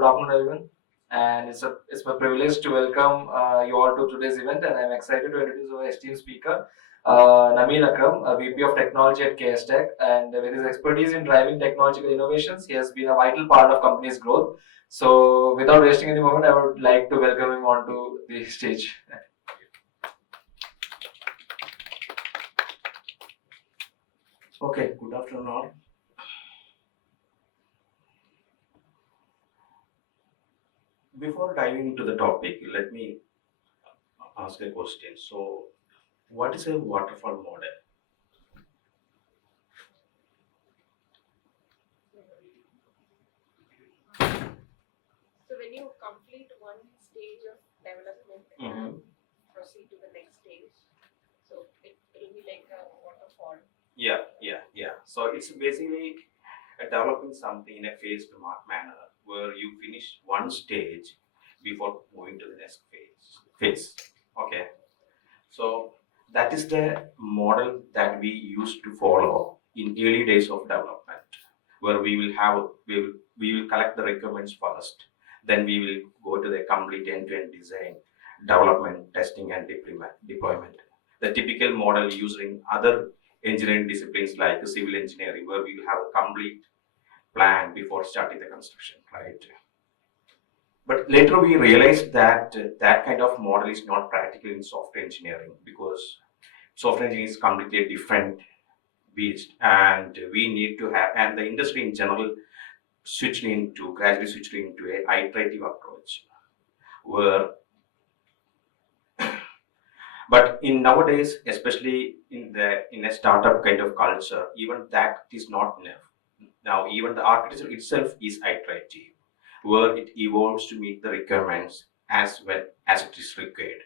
good afternoon, everyone. And it's my privilege to welcome you all to today's event. And I'm excited to introduce our esteemed speaker, Nameel Akram, a VP of Technology at CareStack. And with his expertise in driving technological innovations, he has been a vital part of company's growth. So, without wasting any moment, I would like to welcome him onto the stage. Okay, good afternoon all. Before diving into the topic, let me ask a question. So, what is a waterfall model? So when you complete one stage of development and proceed to the next stage, so it'll be like a waterfall. Yeah. So it's basically developing something in a phased manner where you finish one stage before moving to the next phase. Okay. So that is the model that we used to follow in early days of development, where we will collect the requirements first, then we will go to the complete end-to-end design, development, testing, and deployment. The typical model used in other engineering disciplines like civil engineering, where we will have a complete plan before starting the construction, right? But later we realized that that kind of model is not practical in software engineering, because software engineering is completely different beast, and we need to have, and the industry in general gradually switched into a iterative approach, where but in nowadays, especially in a startup kind of culture, even that is not enough. Now even the architecture itself is iterative, where it evolves to meet the requirements as well as it is required.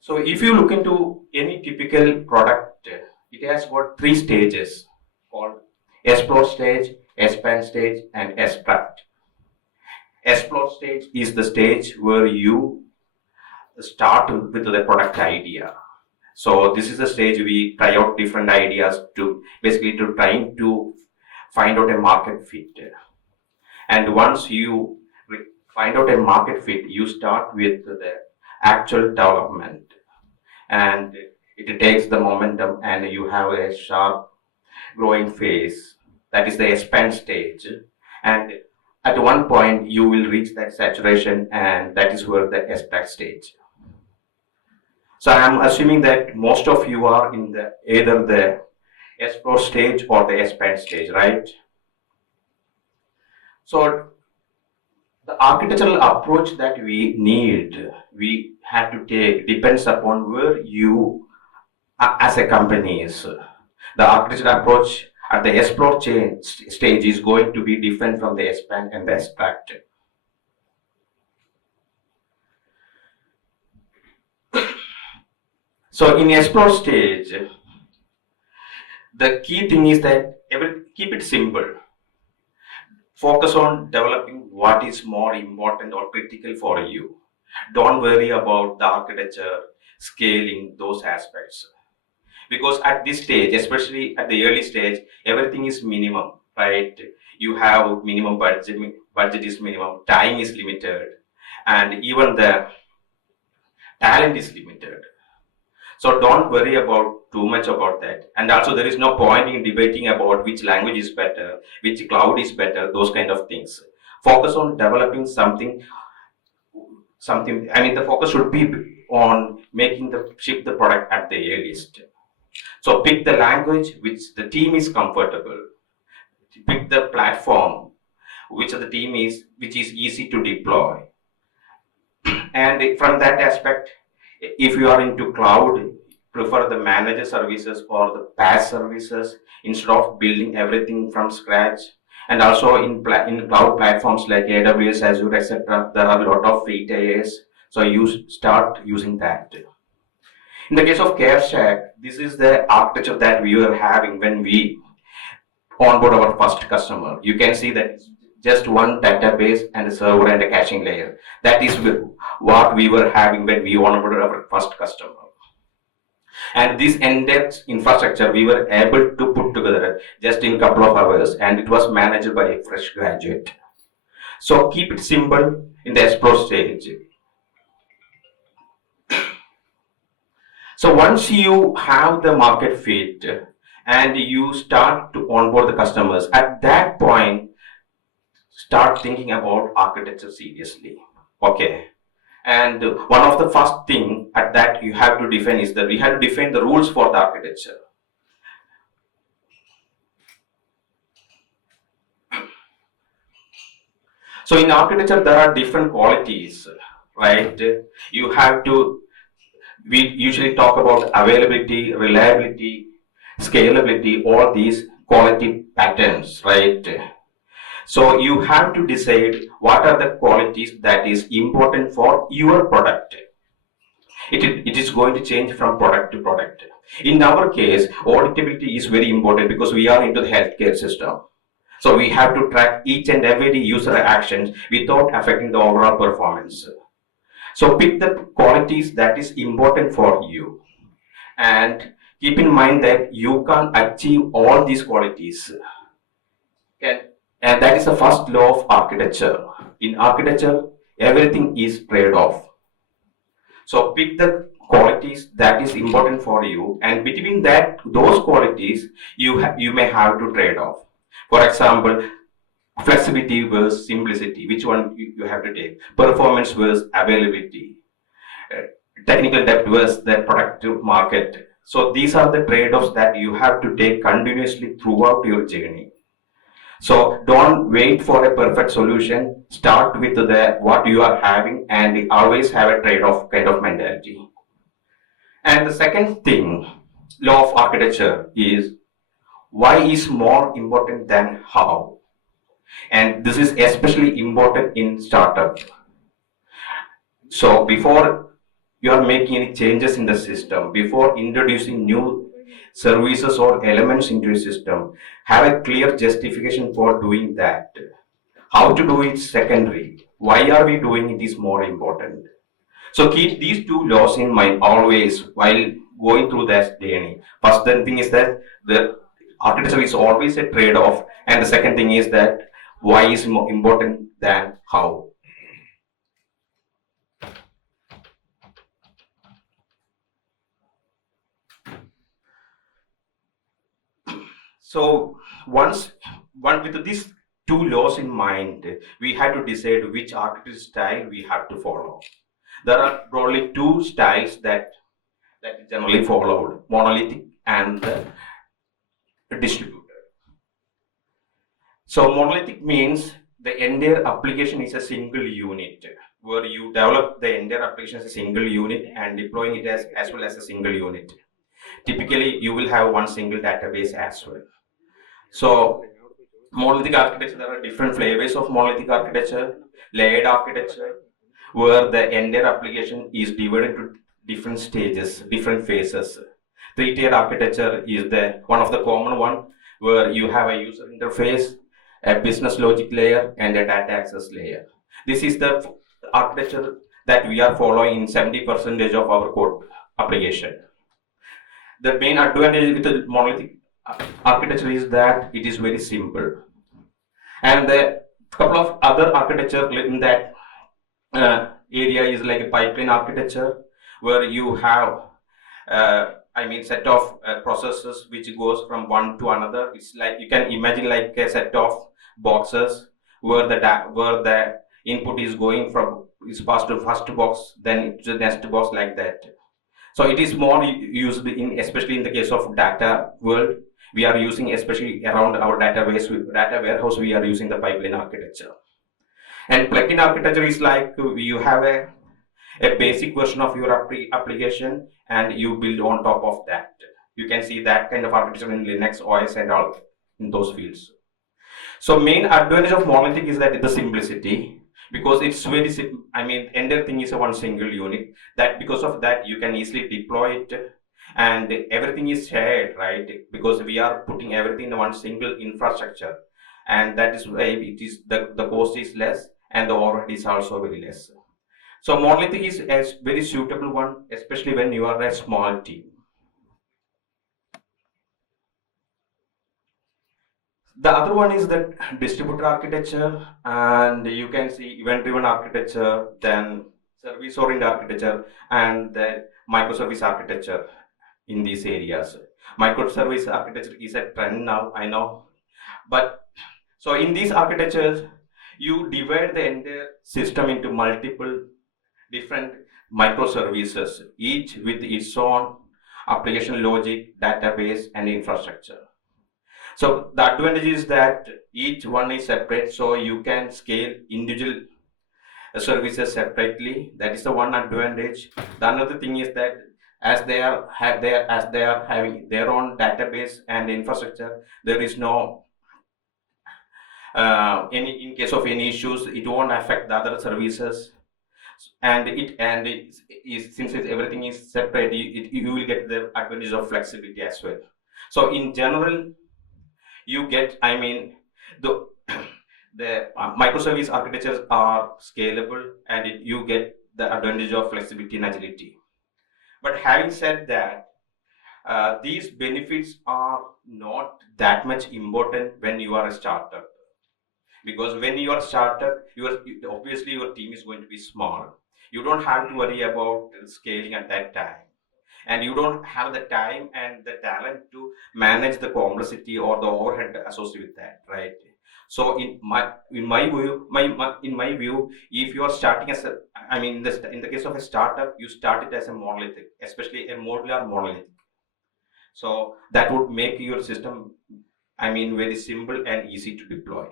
So if you look into any typical product, it has got three stages called explore stage, expand stage, and extract. Explore stage is the stage where you start with the product idea. So this is the stage we try out different ideas to basically to trying to find out a market fit. And once you find out a market fit, you start with the actual development, and it takes the momentum, and you have a sharp growing phase. That is the expand stage. And at one point, you will reach that saturation, and that is where the extract stage. So I'm assuming that most of you are in either the explore stage or the expand stage, right? So the architectural approach that we have to take depends upon where you as a company is. The architectural approach at the explore stage is going to be different from the expand and the extract. So in explore stage, the key thing is that keep it simple. Focus on developing what is more important or critical for you. Don't worry about the architecture, scaling, those aspects. Because at this stage, especially at the early stage, everything is minimum, right? You have minimum budget is minimum, time is limited, and even the talent is limited. So don't worry about too much about that. And also there is no point in debating about which language is better, which cloud is better, those kind of things. Focus on developing something, the focus should be on ship the product at the earliest. So pick the language which the team is comfortable. Pick the platform which is easy to deploy. And from that aspect, if you are into cloud, prefer the managed services or the PaaS services instead of building everything from scratch. And also in cloud platforms like AWS, Azure, etc., there are a lot of free tiers. So you start using that. In the case of CareStack, this is the architecture that we were having when we onboard our first customer. You can see that it's just one database and a server and a caching layer. That is what we were having when we onboarded our first customer. And this in-depth infrastructure we were able to put together just in a couple of hours, and it was managed by a fresh graduate. So keep it simple in the explore stage. So once you have the market fit and you start to onboard the customers, at that point, start thinking about architecture seriously. Okay. And one of the first thing at that you have to define is that we have to define the rules for the architecture. So in architecture, there are different qualities, right? You have to, we usually talk about availability, reliability, scalability, all these quality patterns, right? So you have to decide what are the qualities that is important for your product. It is going to change from product to product. In our case, auditability is very important because we are into the healthcare system. So we have to track each and every user actions without affecting the overall performance. So pick the qualities that is important for you and keep in mind that you can achieve all these qualities. Okay. And that is the first law of architecture. In architecture, everything is trade-off. So pick the qualities that is important for you, and between that those qualities you may have to trade off. For example, flexibility versus simplicity. Which one you have to take? Performance versus availability. Uh, Technical depth versus the productive market. So these are the trade-offs that you have to take continuously throughout your journey. So don't wait for a perfect solution. Start with the what you are having and always have a trade-off kind of mentality. And the second thing, law of architecture is why is more important than how. And this is especially important in startup. So before you are making any changes in the system, before introducing new services or elements into a system, have a clear justification for doing that. How to do it is secondary. Why are we doing it is more important. So keep these two laws in mind always while going through that journey. First thing is that the architecture is always a trade-off, and the second thing is that why is more important than how. So once one with these two laws in mind, we have to decide which architecture style we have to follow. There are broadly two styles that is generally followed: monolithic and distributed. So monolithic means the entire application is a single unit where you develop the entire application as a single unit and deploying it as well as a single unit. Typically, you will have one single database as well. So monolithic architecture, there are different flavors of monolithic architecture. Layered architecture, where the entire application is divided into different stages, different phases. Three-tier architecture is the one of the common one, where you have a user interface, a business logic layer, and a data access layer. This is the architecture that we are following in 70% of our code application. The main advantage with the monolithic architecture is that it is very simple. And the couple of other architecture in that area is like a pipeline architecture, where you have set of processes which goes from one to another. It's like you can imagine like a set of boxes where the input is going from is passed to first box, then to the next box, like that. So it is more used in, especially in the case of data world. We are using, especially around our data warehouse, we are using the pipeline architecture. And plugin architecture is like you have a basic version of your application and you build on top of that. You can see that kind of architecture in Linux OS and all in those fields. So main advantage of monolithic is that the simplicity, because it's very simple. Entire thing is a one single unit. That because of that you can easily deploy it, and everything is shared, right? Because we are putting everything in one single infrastructure, and that is why it is the cost is less and the overhead is also very less. So monolithic is a very suitable one, especially when you are a small team. The other one is the distributed architecture, and you can see event-driven architecture, then service-oriented architecture, and the microservice architecture in these areas. Microservice architecture is a trend now, I know, but so in these architectures, you divide the entire system into multiple different microservices, each with its own application logic, database, and infrastructure. So the advantage is that each one is separate, so you can scale individual services separately. That is the one advantage. The another thing is that as they are having their own database and infrastructure, there is no any in case of any issues, it won't affect the other services. Since everything is separate, you will get the advantage of flexibility as well. So in general, you get, I mean, the the microservice architectures are scalable, and you get the advantage of flexibility and agility. But having said that, these benefits are not that much important when you are a startup, because when you are startup, obviously your team is going to be small. You don't have to worry about scaling at that time, and you don't have the time and the talent to manage the complexity or the overhead associated with that, right? So in my view, if you are starting as a, I mean, in the case of a startup, you start it as a monolithic, especially a modular monolithic. So that would make your system, I mean, very simple and easy to deploy.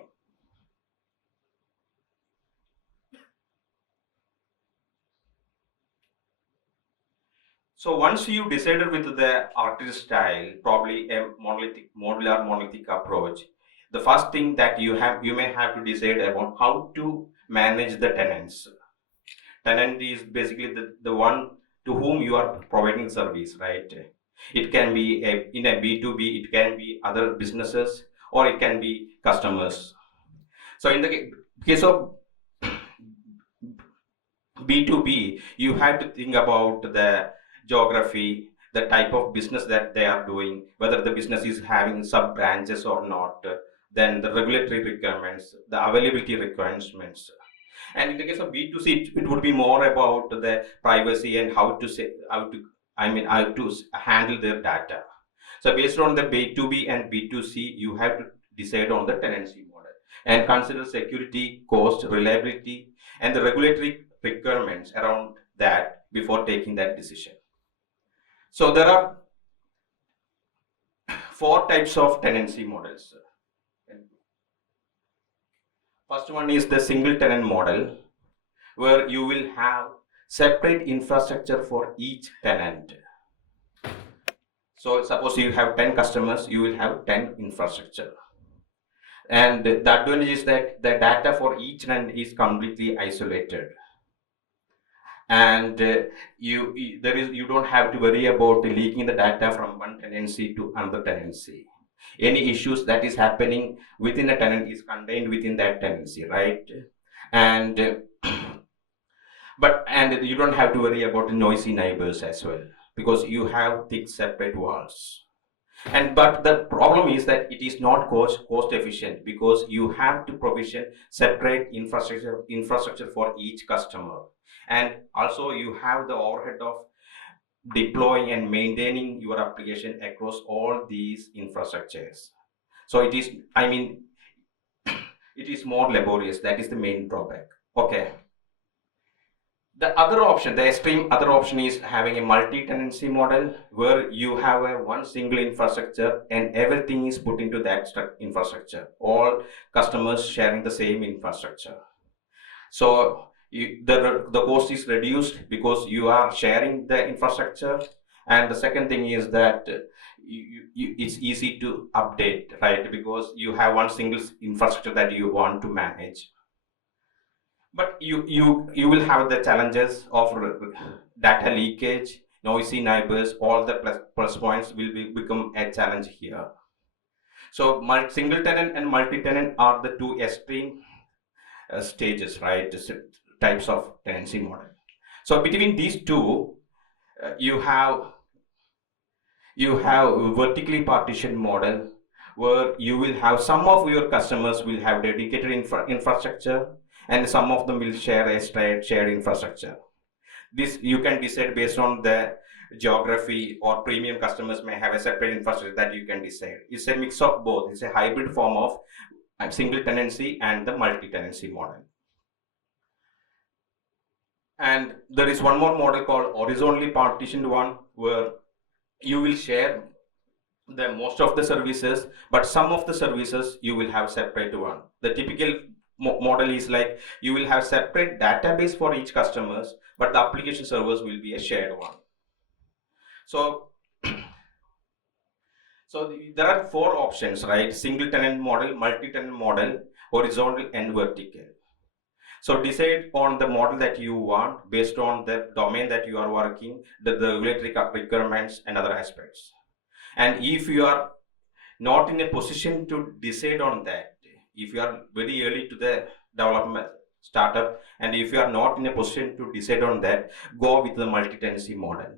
So once you decided with the architect style, probably a modular monolithic approach, the first thing that you may have to decide about how to manage the tenants. Tenant is basically the one to whom you are providing service, right? It can be in a B2B, it can be other businesses, or it can be customers. So in the case of B2B, you have to think about the geography, the type of business that they are doing, whether the business is having sub branches or not, then the regulatory requirements, the availability requirements. And in the case of B2C, it would be more about the privacy and how to handle their data. So based on the B2B and B2C, you have to decide on the tenancy model and consider security, cost, reliability, and the regulatory requirements around that before taking that decision. So there are four types of tenancy models. First one is the single tenant model, where you will have separate infrastructure for each tenant. So suppose you have 10 customers, you will have 10 infrastructure. And the advantage is that the data for each tenant is completely isolated. And you don't have to worry about leaking the data from one tenancy to another tenancy. Any issues that is happening within a tenant is contained within that tenancy, right? And and you don't have to worry about the noisy neighbors as well, because you have thick separate walls. But the problem is that it is not cost efficient, because you have to provision separate infrastructure for each customer, and also you have the overhead of deploying and maintaining your application across all these infrastructures. So it is, I mean, it is more laborious. That is the main drawback. Okay. The other option, the extreme other option, is having a multi-tenancy model, where you have a one single infrastructure and everything is put into that infrastructure. All customers sharing the same infrastructure. So the cost is reduced because you are sharing the infrastructure. And the second thing is that it's easy to update, right? Because you have one single infrastructure that you want to manage. But you will have the challenges of data leakage, noisy neighbors. All the plus points will become a challenge here. So single tenant and multi-tenant are the two extreme stages, right? Types of tenancy model. So between these two, you have vertically partitioned model, where you will have some of your customers will have dedicated infrastructure, and some of them will share a shared infrastructure. This you can decide based on the geography, or premium customers may have a separate infrastructure that you can decide. It's a mix of both. It's a hybrid form of single tenancy and the multi-tenancy model. And there is one more model called horizontally partitioned one, where you will share the most of the services, but some of the services you will have separate one. The typical model is like you will have separate database for each customers, but the application servers will be a shared one. So there are four options, right? Single tenant model, multi-tenant model, horizontal and vertical. So decide on the model that you want based on the domain that you are working, the regulatory requirements and other aspects. And if you are not in a position to decide on that, if you are very early to the development startup, and if you are not in a position to decide on that, go with the multi-tenancy model.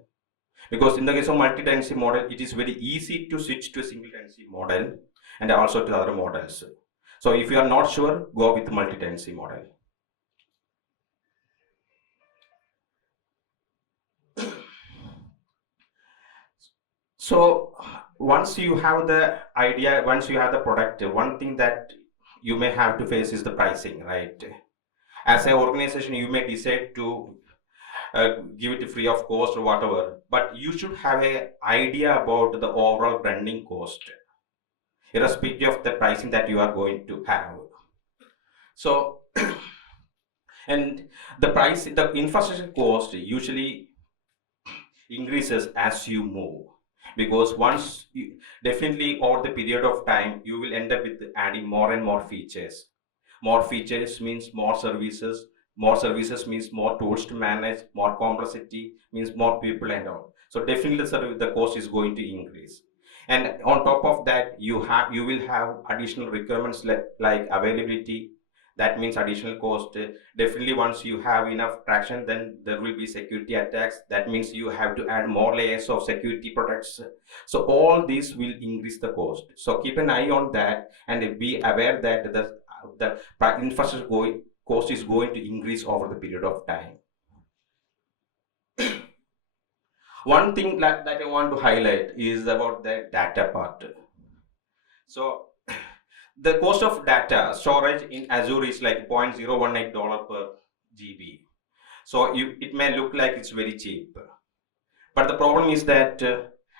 Because in the case of multi-tenancy model, it is very easy to switch to a single tenancy model and also to other models. So if you are not sure, go with multi-tenancy model. So once you have the idea, once you have the product, one thing that you may have to face is the pricing, right? As an organization, you may decide to give it free of cost or whatever, but you should have an idea about the overall branding cost, irrespective of the pricing that you are going to have. So, and the infrastructure cost usually increases as you move, because once you, definitely over the period of time, you will end up with adding more and more features. More features means more services. More services means more tools to manage. More complexity means more people and all. So definitely the cost is going to increase. And on top of that, you will have additional requirements like availability. That means additional cost. Definitely once you have enough traction, then there will be security attacks. That means you have to add more layers of security products. So all these will increase the cost. So keep an eye on that and be aware that the infrastructure cost is going to increase over the period of time. One thing that I want to highlight is about the data part. So the cost of data storage in Azure is like $0.018 per GB. So it may look like it's very cheap, but the problem is that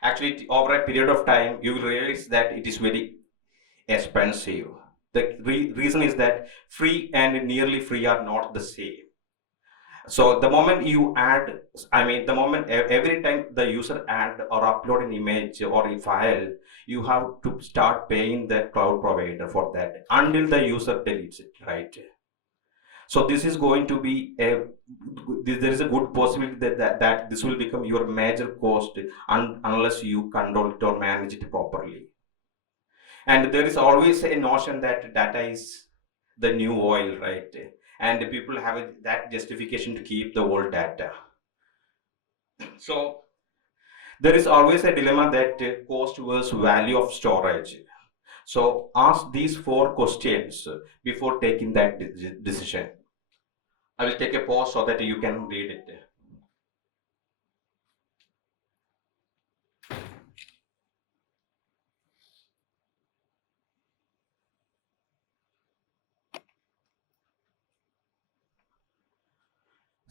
actually over a period of time you will realize that it is very expensive. The reason is that free and nearly free are not the same. So the moment you add, the moment every time the user add or upload an image or a file, you have to start paying the cloud provider for that until the user deletes it, right? So this is going to be there is a good possibility that this will become your major cost unless you control it or manage it properly. And there is always a notion that data is the new oil, right? And people have that justification to keep the old data. So there is always a dilemma that cost versus value of storage. So ask these four questions before taking that decision. I will take a pause so that you can read it.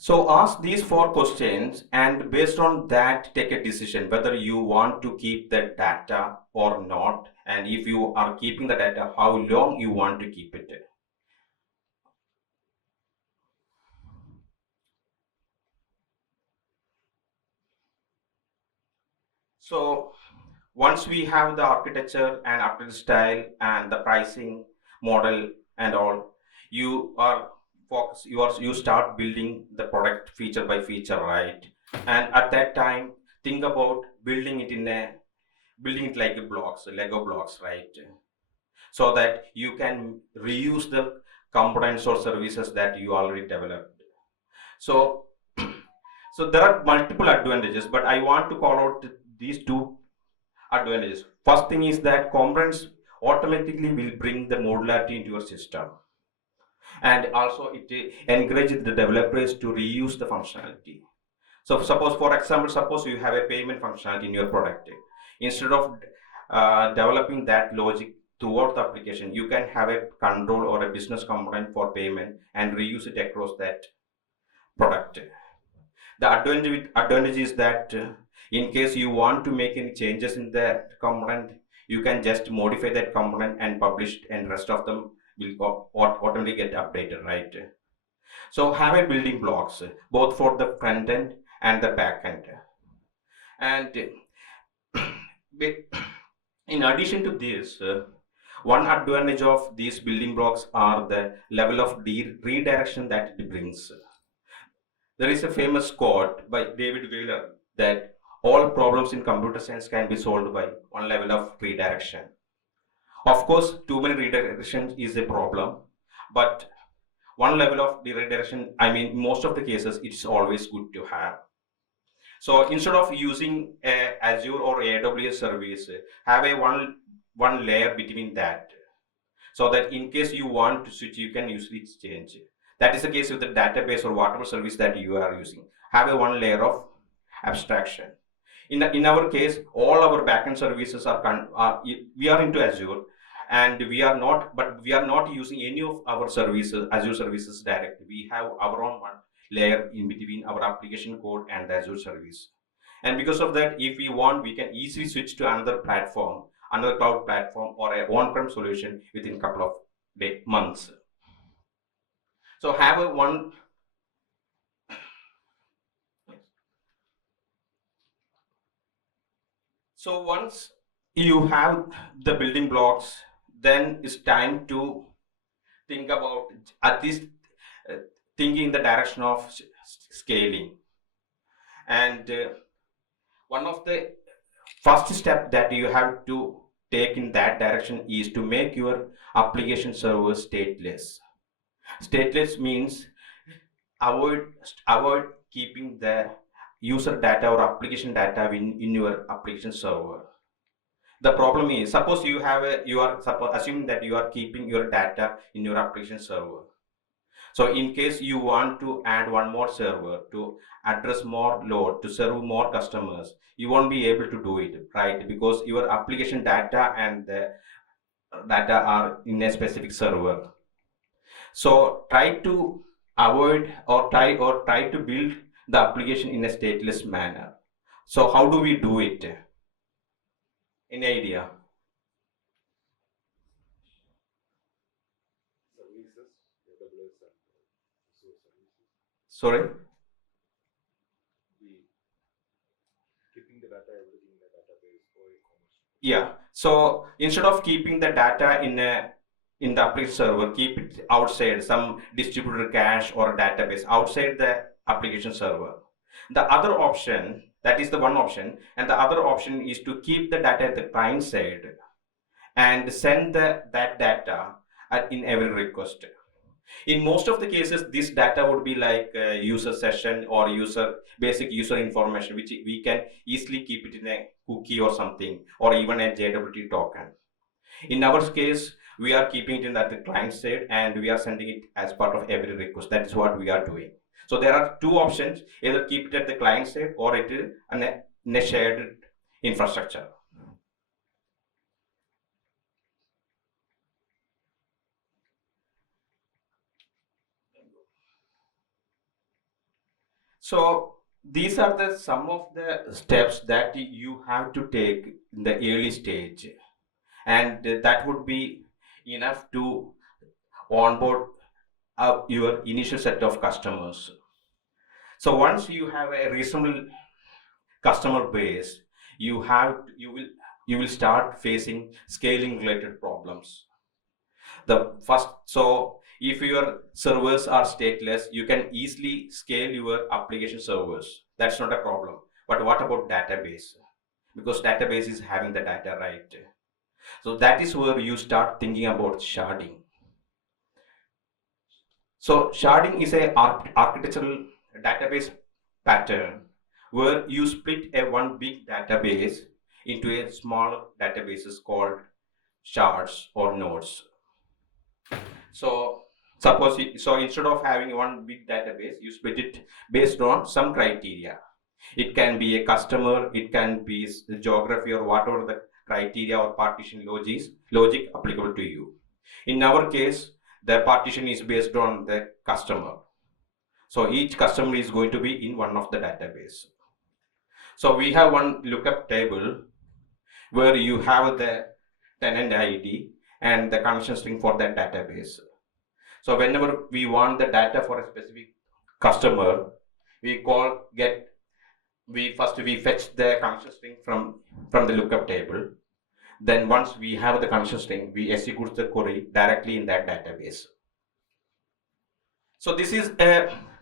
So ask these four questions, and based on that, take a decision whether you want to keep the data or not. And if you are keeping the data, how long you want to keep it. So once we have the architecture and architecture style and the pricing model and all, you are you start building the product feature by feature, right? And at that time, think about building it like a Lego blocks, right? So that you can reuse the components or services that you already developed. So so there are multiple advantages, but I want to call out these two advantages. First thing is that components automatically will bring the modularity into your system. And also it encourages the developers to reuse the functionality. So suppose, for example, suppose you have a payment functionality in your product. Instead of developing that logic throughout the application, you can have a control or a business component for payment and reuse it across that product. The advantage is that in case you want to make any changes in that component, you can just modify that component and publish it, and rest of them will automatically get updated, right? So have a building blocks both for the front end and the back end. And in addition to this, one advantage of these building blocks are the level of redirection that it brings. There is a famous quote by David Wheeler that all problems in computer science can be solved by one level of redirection. Of course, too many redirections is a problem, but one level of redirection, I mean, most of the cases, it's always good to have. So instead of using a Azure or AWS service, have a one layer between that, so that in case you want to switch, you can easily change. That is the case with the database or whatever service that you are using. Have a one layer of abstraction. In our case, all our backend services are we are into Azure, and we are not using any of our services, Azure services directly. We have our own one layer in between our application code and the Azure service. And because of that, if we want, we can easily switch to another platform, another cloud platform, or a on-prem solution within a couple of months. So have a one. So once you have the building blocks, then it's time to think about at least uh, thinking in the direction of scaling. And one of the first step that you have to take in that direction is to make your application server stateless. Stateless means avoid avoid keeping the user data or application data in your application server. The problem is, suppose you are assuming that you are keeping your data in your application server. So in case you want to add one more server to address more load, to serve more customers, you won't be able to do it, right? Because your application data and the data are in a specific server. So try to avoid or try to build the application in a stateless manner. So how do we do it? Any idea? Services, AWS and Azure services, Sorry? the keeping the data, everything in a database for e-commerce. Yeah. So instead of keeping the data in the application server, keep it outside some distributed cache or database outside the application server. The other option, that is the one option, and the other option is to keep the data at the client side and send that data in every request. In most of the cases, this data would be like user session or basic user information, which we can easily keep it in a cookie or something, or even a JWT token. In our case, we are keeping it in the client side and we are sending it as part of every request. That is what we are doing. So there are two options: either keep it at the client side or it is in a shared infrastructure. So these are the some of the steps that you have to take in the early stage, and that would be enough to onboard your initial set of customers. So once you have a reasonable customer base, you will start facing scaling related problems. The first, so if your servers are stateless, you can easily scale your application servers. That's not a problem. But what about database? Because database is having the data, right? So that is where you start thinking about sharding. So sharding is a architectural database pattern where you split a one big database into a smaller databases called shards or nodes. So suppose so instead of having one big database, you split it based on some criteria. It can be a customer, it can be the geography or whatever the criteria or partition logic applicable to you. In our case, the partition is based on the customer. So each customer is going to be in one of the database. So we have one lookup table where you have the tenant ID and the connection string for that database. So whenever we want the data for a specific customer, we fetch the connection string from the lookup table. Then once we have the connection string, we execute the query directly in that database. So this is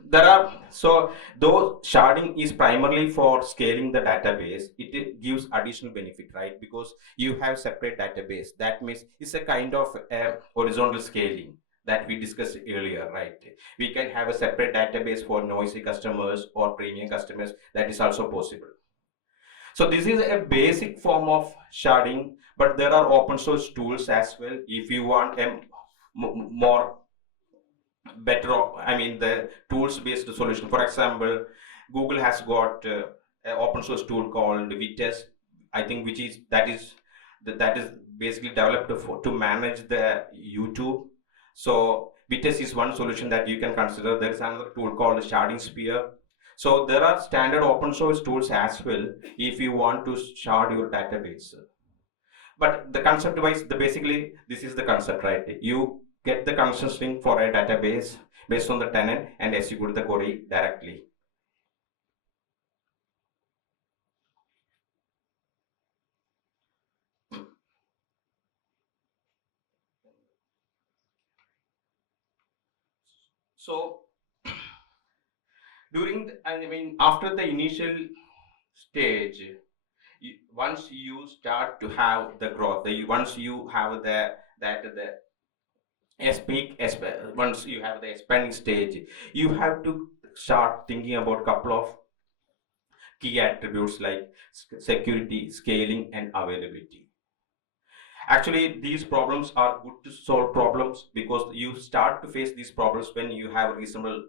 though sharding is primarily for scaling the database, it gives additional benefit, right? Because you have separate database. That means it's a kind of horizontal scaling that we discussed earlier, right? We can have a separate database for noisy customers or premium customers. That is also possible. So this is a basic form of sharding, but there are open source tools as well. If you want a more better, I mean the tools based solution. For example, Google has got an open source tool called Vitess, I think, which is that is basically developed to manage the YouTube. So Vitess is one solution that you can consider. There is another tool called Sharding Sphere. So there are standard open source tools as well if you want to shard your database. But the concept wise, basically this is the concept, right? You get the connection string for a database based on the tenant and execute the query directly. So after the initial stage, once you start to have the growth, once you have once you have the expanding stage, you have to start thinking about a couple of key attributes like security, scaling, and availability. Actually, these problems are good to solve problems because you start to face these problems when you have a reasonable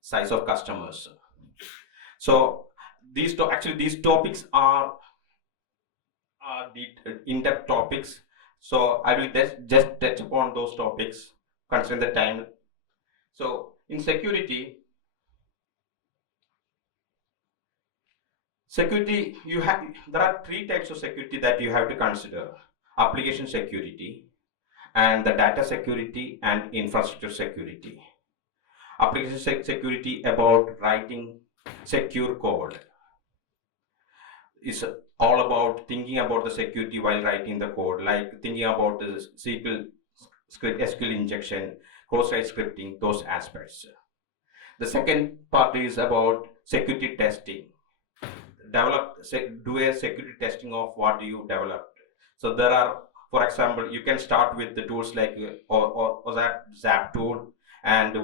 size of customers. So these topics are in-depth topics. So I will just touch upon those topics considering the time. So in security, there are three types of security that you have to consider: application security, and the data security, and infrastructure security. Application security about writing secure code. It's all about thinking about the security while writing the code, like thinking about the SQL injection, cross-site scripting, those aspects. The second part is about security testing. Do a security testing of what you developed. So there are, for example, you can start with the tools like or that Zap tool, and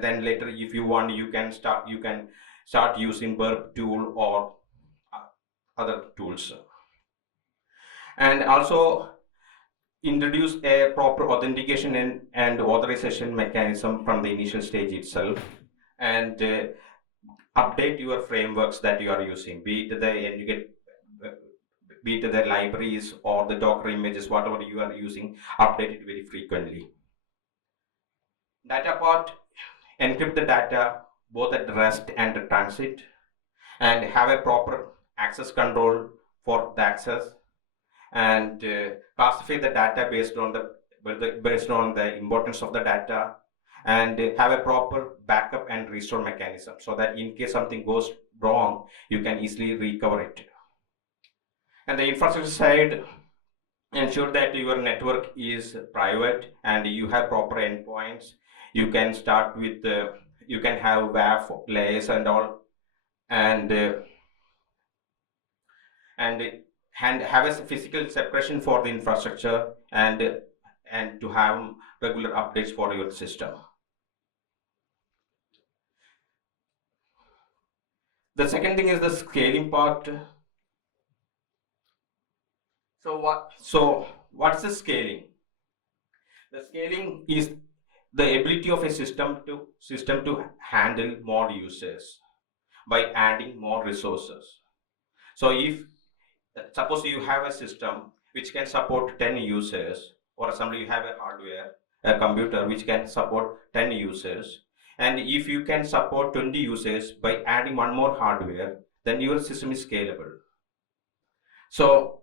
then later, if you want, you can start using Burp tool or other tools, and also introduce a proper authentication and authorization mechanism from the initial stage itself, and update your frameworks that you are using, be it the libraries or the Docker images, whatever you are using, update it very frequently. Data part: encrypt the data both at rest and the transit, and have a proper access control for the access, and classify the data based on the importance of the data, and have a proper backup and restore mechanism so that in case something goes wrong, you can easily recover it. And the infrastructure side, ensure that your network is private and you have proper endpoints. You can start with you can have WAF layers and all, and have a physical separation for the infrastructure, and to have regular updates for your system. The second thing is the scaling part. So what's the scaling? The scaling is the ability of a system to handle more users by adding more resources. So if suppose you have a system which can support 10 users, or somebody you have a hardware, a computer which can support 10 users, and if you can support 20 users by adding one more hardware, then your system is scalable. So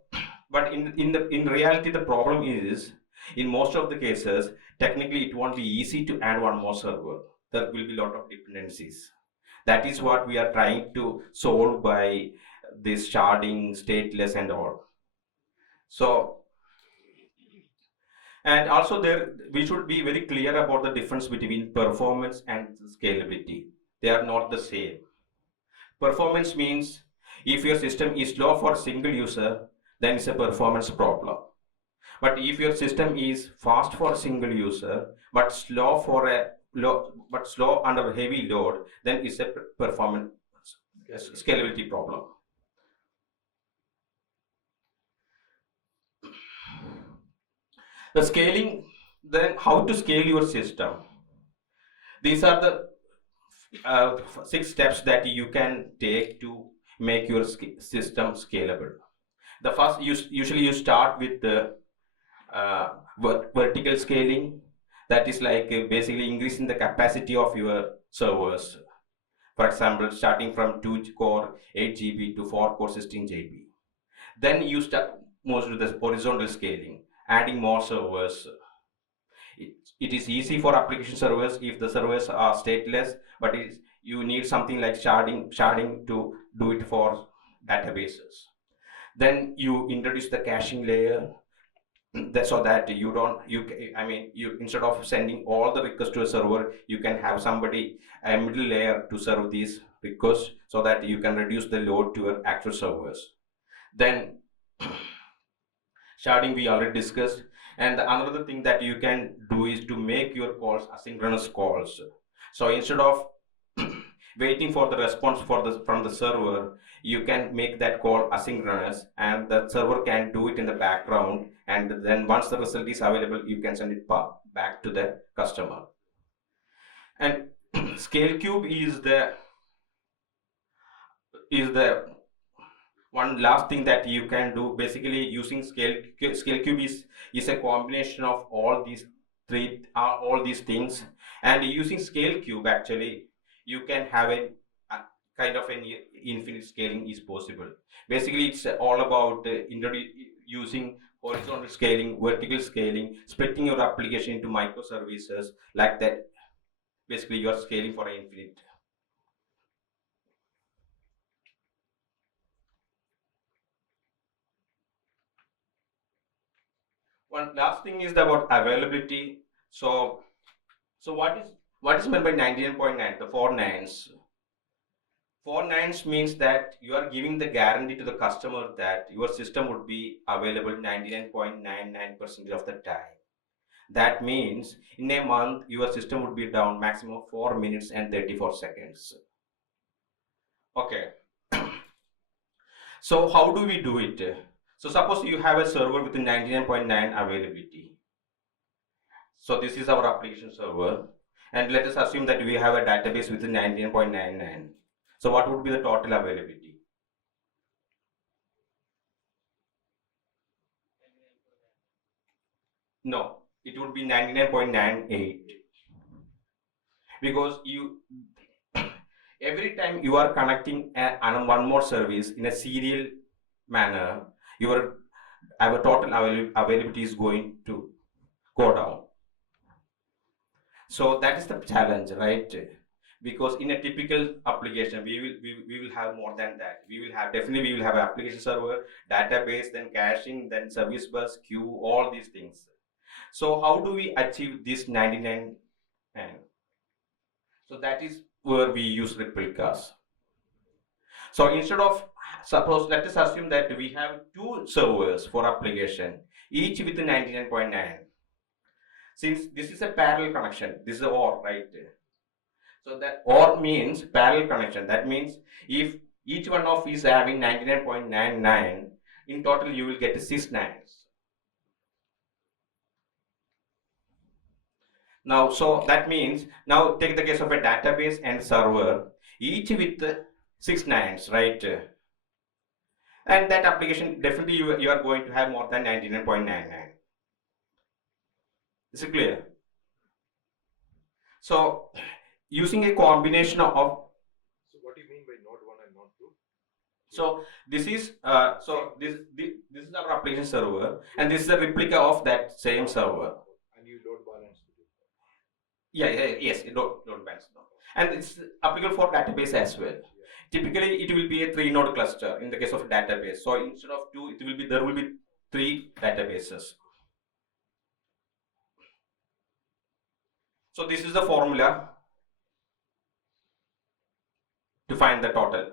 but in reality the problem is, in most of the cases technically it won't be easy to add one more server. There will be a lot of dependencies. That is what we are trying to solve by this sharding, stateless and all. So, and also there we should be very clear about the difference between performance and scalability. They are not the same. Performance means if your system is slow for a single user, then it's a performance problem. But if your system is fast for a single user but slow for a slow under heavy load, then it's a performance scalability problem. The scaling, then how to scale your system. These are the 6 steps that you can take to make your system scalable. The first, usually you start with the vertical scaling. That is like basically increasing the capacity of your servers. For example, starting from 2 core 8 GB to 4 core 16 GB. Then you start most of the horizontal scaling, adding more servers. It is easy for application servers if the servers are stateless, but you need something like sharding to do it for databases. Then you introduce the caching layer, so that you instead of sending all the requests to a server, you can have somebody a middle layer to serve these requests, so that you can reduce the load to your actual servers. Then sharding we already discussed, and another thing that you can do is to make your calls asynchronous calls. So instead of waiting for the response from the server, you can make that call asynchronous, and the server can do it in the background, and then once the result is available you can send it back to the customer. And scale cube is the one last thing that you can do. Basically using scale cube is a combination of all these things, and using scale cube actually you can have a kind of an infinite scaling is possible. Basically it's all about using horizontal scaling, vertical scaling, splitting your application into microservices. Like that, basically you are scaling for infinite. One last thing is about availability. So what is meant by 99.9? The 4 nines. 4 nines means that you are giving the guarantee to the customer that your system would be available 99.99% of the time. That means in a month your system would be down maximum 4 minutes and 34 seconds. Okay. So how do we do it? So suppose you have a server with 99.9 availability. So this is our application server, and let us assume that we have a database with 99.99. So what would be the total availability? No, it would be 99.98, because you every time you are connecting one more service in a serial manner, your total availability is going to go down. So that is the challenge, right? Because in a typical application we will have more than that. We will have application server, database, then caching, then service bus, queue, all these things. So how do we achieve this 99? So that is where we use replicas. So instead of, suppose let us assume that we have 2 servers for application, each with 99.9. Since this is a parallel connection, this is a OR, right? So that OR means parallel connection. That means if each one of is having 99.99, in total you will get 6 nines. Now, so that means now take the case of a database and server, each with 6 nines, right? And that application definitely you are going to have more than 99.99. Is it clear? So using a combination of So what do you mean by node 1 and node 2? so this is this is our application server, and this is a replica of that same server. And you load balance to it. Yes, load balance. And it's applicable for database as well. Typically, it will be a 3-node cluster in the case of database. So instead of 2, there will be 3 databases. So this is the formula to find the total.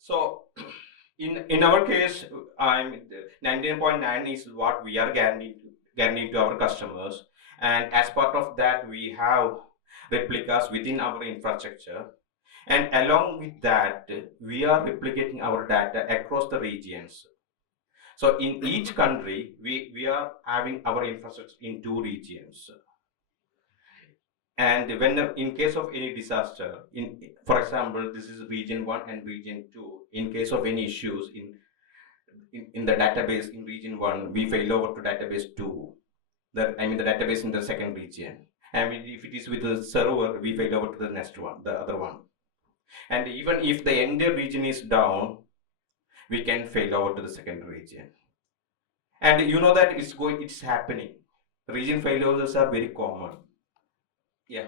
So in our case, 99.9 is what we are guaranteeing to our customers, and as part of that, we have replicas within our infrastructure, and along with that, we are replicating our data across the regions. So in each country, we are having our infrastructure in 2 regions. And when in case of any disaster, for example, this is region 1 and region 2. In case of any issues in the database in region 1, we fail over to database 2. The database in the second region. And if it is with the server, we fail over to the next one, the other one. And even if the entire region is down, we can fail over to the second region. And you know that it's happening. Region failures are very common. Yeah.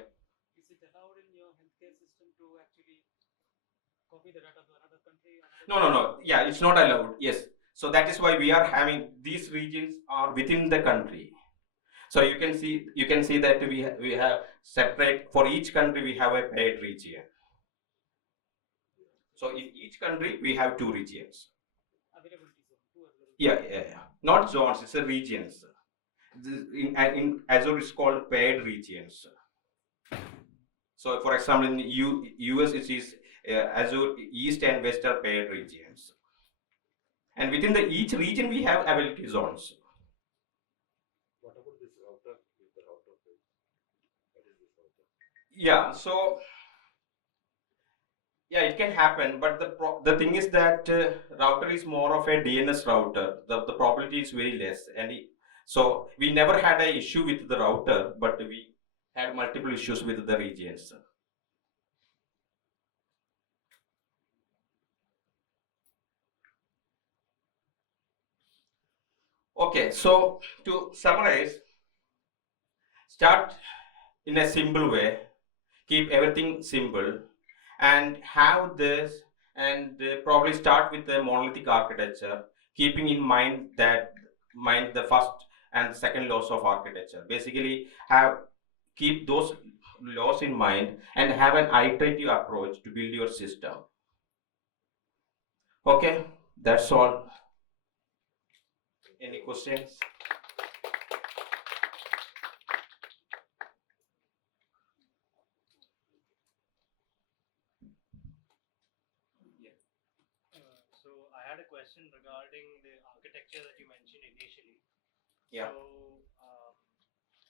Is it allowed in your healthcare system to actually copy the data to another country? No. Yeah, it's not allowed. Yes. So that is why we are having these regions are within the country. So you can see that we have separate for each country we have a paid region. So in each country we have 2 regions. Availability zone, 2 availability. Yeah. Not zones, it's a regions. In Azure it's called paired regions. So for example, in US it is Azure East and West are paired regions. And within each region we have availability zones. What about this router? Is the router based? What is this router? Yeah, so yeah, it can happen, but the thing is that router is more of a DNS router. The probability is very less, and so we never had an issue with the router, but we had multiple issues with the regions. Okay, so to summarize, start in a simple way, keep everything simple, and have this, and probably start with the monolithic architecture, keeping in mind the first and second laws of architecture. Basically, keep those laws in mind and have an iterative approach to build your system. Okay, that's all. Any questions? So I had a question regarding the architecture that you mentioned initially. Yeah. So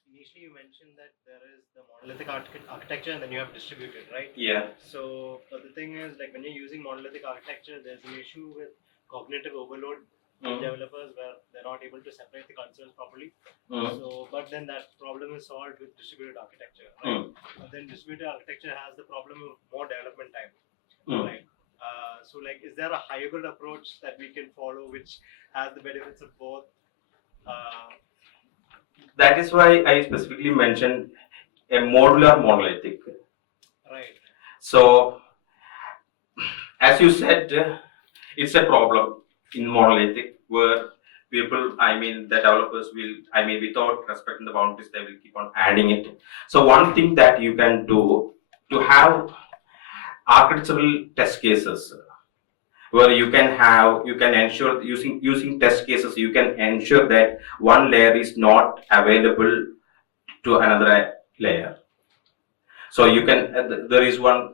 initially you mentioned that there is the monolithic architecture and then you have distributed, right? Yeah. So but the thing is, like when you're using monolithic architecture, there's an issue with cognitive overload. Developers where they're not able to separate the concerns properly. So, but then that problem is solved with distributed architecture, right? But then distributed architecture has the problem of more development time, right? So, like, is there a hybrid approach that we can follow which has the benefits of both? That is why I specifically mentioned a modular monolithic. Right. So, as you said, it's a problem in monolithic where people, the developers will, without respecting the boundaries, they will keep on adding it. So one thing that you can do to have architectural test cases where you can ensure using test cases, you can ensure that one layer is not available to another layer. So you can, there is one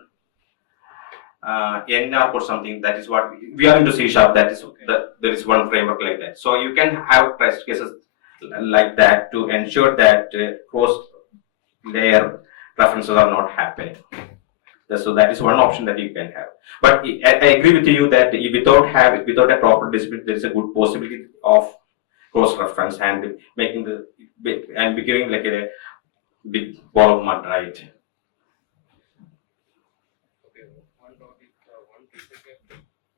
NR or something, that is what we are into C#. That is okay. There is one framework like that. So you can have test cases like that to ensure that cross layer references are not happening. So that is one option that you can have. But I agree with you that without a proper discipline, there is a good possibility of cross reference and making and becoming like a big ball of mud, right? Okay, one topic, one ticket,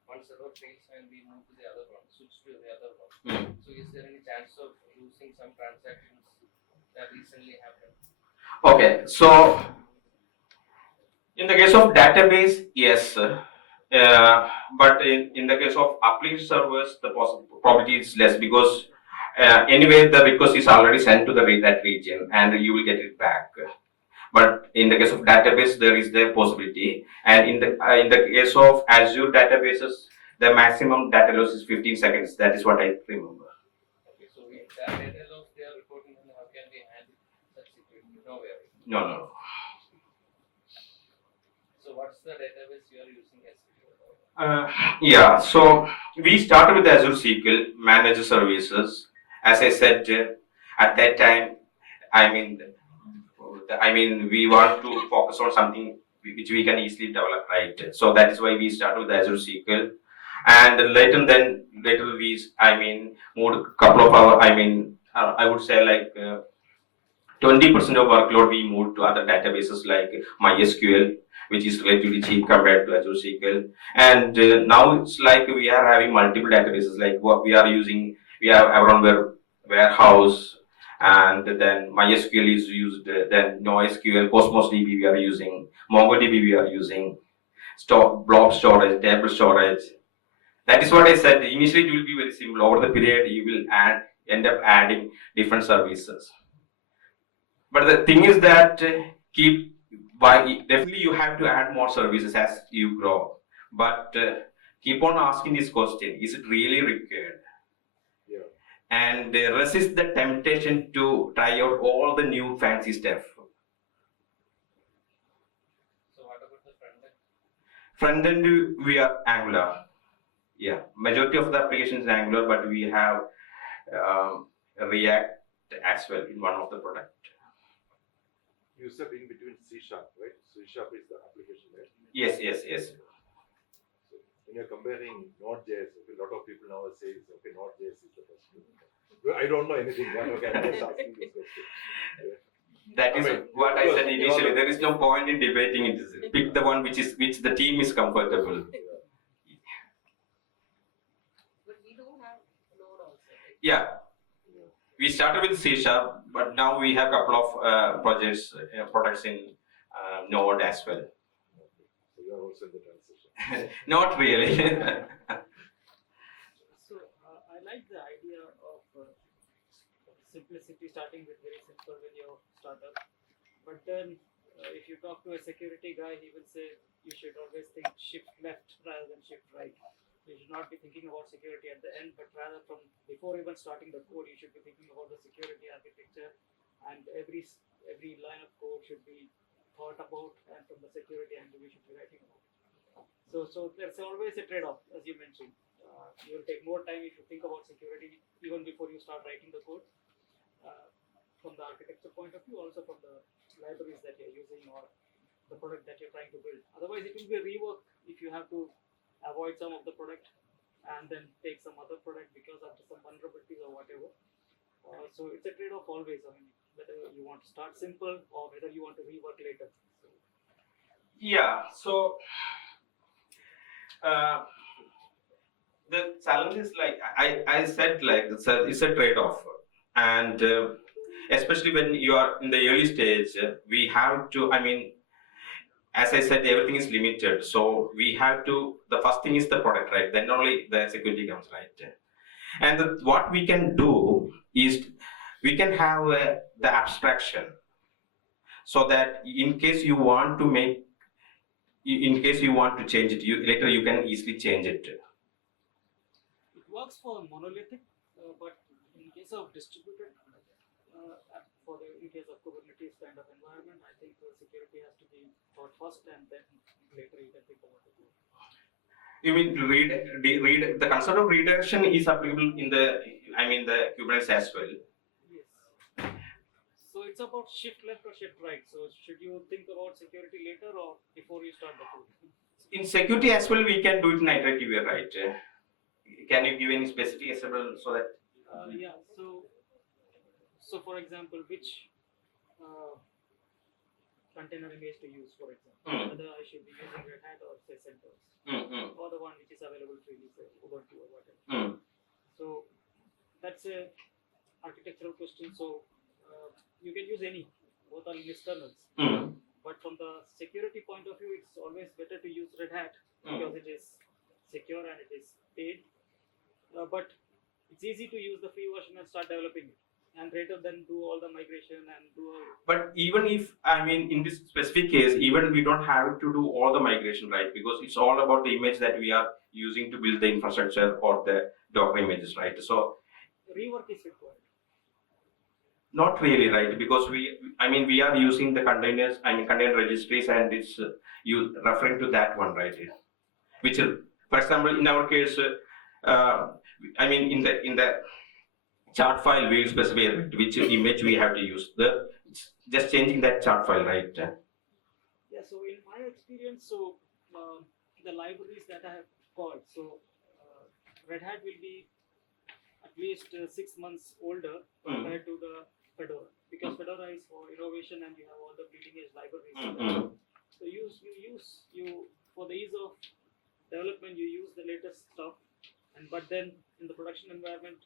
one server fails and we move to the other one, switch to the other one. So is there any chance of losing some transactions that recently happened? Okay, so in the case of database, yes. But in the case of application servers, the probability is less because anyway the request is already sent to that region and you will get it back. But in the case of database, there is the possibility, and in the case of Azure databases, the maximum data loss is 15 seconds. That is what I remember. Okay, so if that data loss they are reporting, then how can we handle such situation? Nowhere. No. So what's the database you are using as? Yeah, so we started with Azure SQL Managed Services. As I said, at that time, I mean, we want to focus on something which we can easily develop, right? So that is why we started with Azure SQL, and later we, moved a couple of our, I would say like 20% of workload we moved to other databases like MySQL, which is relatively cheap compared to Azure SQL. And now it's like we are having multiple databases, like what we are using. We have our warehouse, and then MySQL is used. Then NoSQL, Cosmos DB we are using, MongoDB we are using, blob storage, table storage. That is what I said. Initially, it will be very simple. Over the period, you will end up adding different services. But the thing is that definitely you have to add more services as you grow. But keep on asking this question: is it really required? Yeah. And resist the temptation to try out all the new fancy stuff. So what about the front end? Front end, we are Angular. Yeah, majority of the applications is Angular, but we have React as well in one of the product. You said in between C#, right? C# is the application, right? Yes. So when you're comparing Node.js, a lot of people now say, okay, Node.js is the best. Well, I don't know anything. Okay, I'm just asking this question. Yeah. That is what I said initially. There is no point in debating it. Pick the one which the team is comfortable. But we do have Node also, right? Yeah. We started with C#, but now we have a couple of products in Node as well. So you are also in the transition. Not really. So I like the idea of simplicity, starting with very simple when you start up. But then if you talk to a security guy, he will say you should always think shift left rather than shift right. You should not be thinking about security at the end, but rather from before even starting the code, you should be thinking about the security architecture, and every line of code should be thought about, and from the security angle, we should be writing about. So there's always a trade-off, as you mentioned. You will take more time if you think about security even before you start writing the code. From the architecture point of view, also from the libraries that you're using or the product that you're trying to build. Otherwise, it will be a rework if you have to avoid some of the product and then take some other product because of some vulnerabilities or whatever. So it's a trade-off always. I mean, whether you want to start simple or whether you want to rework later. Yeah. So the challenge is like I said, like it's a trade-off, and especially when you are in the early stage, we have to. As I said, everything is limited. So we have to, the first thing is the product, right? Then only the security comes, right? And what we can do is we can have the abstraction, so that in case you want to change it, later you can easily change it. It works for monolithic, but in case of distributed, in case of Kubernetes kind of environment, I think security has to be thought first, and then later you can think about the code. You mean read the concept of redirection is applicable in the Kubernetes as well. it's about shift left or shift right. So should you think about security later or before you start the code? In security as well, we can do it in iterative way, right? Can you give any specific example so that? Yeah. So for example, which uh, container image to use, for example, whether I should be using Red Hat or say CentOS, or the one which is available freely, say Ubuntu or whatever. So that's a architectural question. So you can use any, both are Linux kernels. But from the security point of view, it's always better to use Red Hat because it is secure and it is paid. But it's easy to use the free version and start developing it, and rather than do all the migration and do all. But even if, I mean, in this specific case, even we don't have to do all the migration, right? Because it's all about the image that we are using to build the infrastructure or the Docker images, right? So rework is required. not really, right? Because we are using the containers, container registries, and it's you referring to that one, right? Which, for example, in our case, in the chart file we specify which image we have to use. It's just changing that chart file, right? Yeah. So in my experience, the libraries that I have called, Red Hat will be at least 6 months older compared to the Fedora, because Fedora is for innovation and you have all the bleeding edge libraries. So you for the ease of development, you use the latest stuff, but then in the production environment,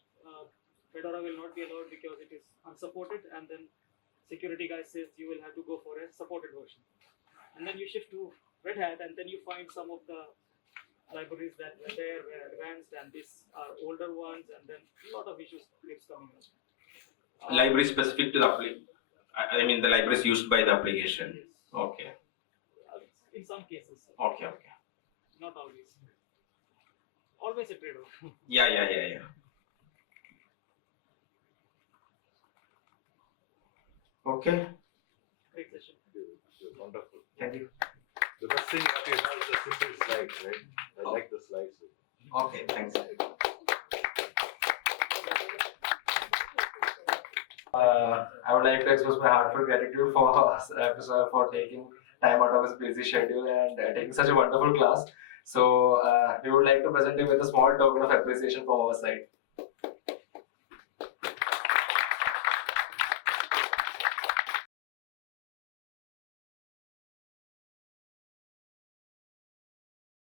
Fedora will not be allowed because it is unsupported, and then security guy says you will have to go for a supported version, and then you shift to Red Hat, and then you find some of the libraries that were there were advanced, and these are older ones, and then a lot of issues keeps coming up. Library specific to the application. The libraries used by the application. Yes. Okay. In some cases. Okay. Not always. Always a trade-off. Yeah. Okay. Great session. It was wonderful. Thank you. The best thing that you have is a simple slide, right? I like the slides. Okay, thanks. I would like to express my heartfelt gratitude for Professor for taking time out of his busy schedule and taking such a wonderful class. So we would like to present him with a small token of appreciation from our side.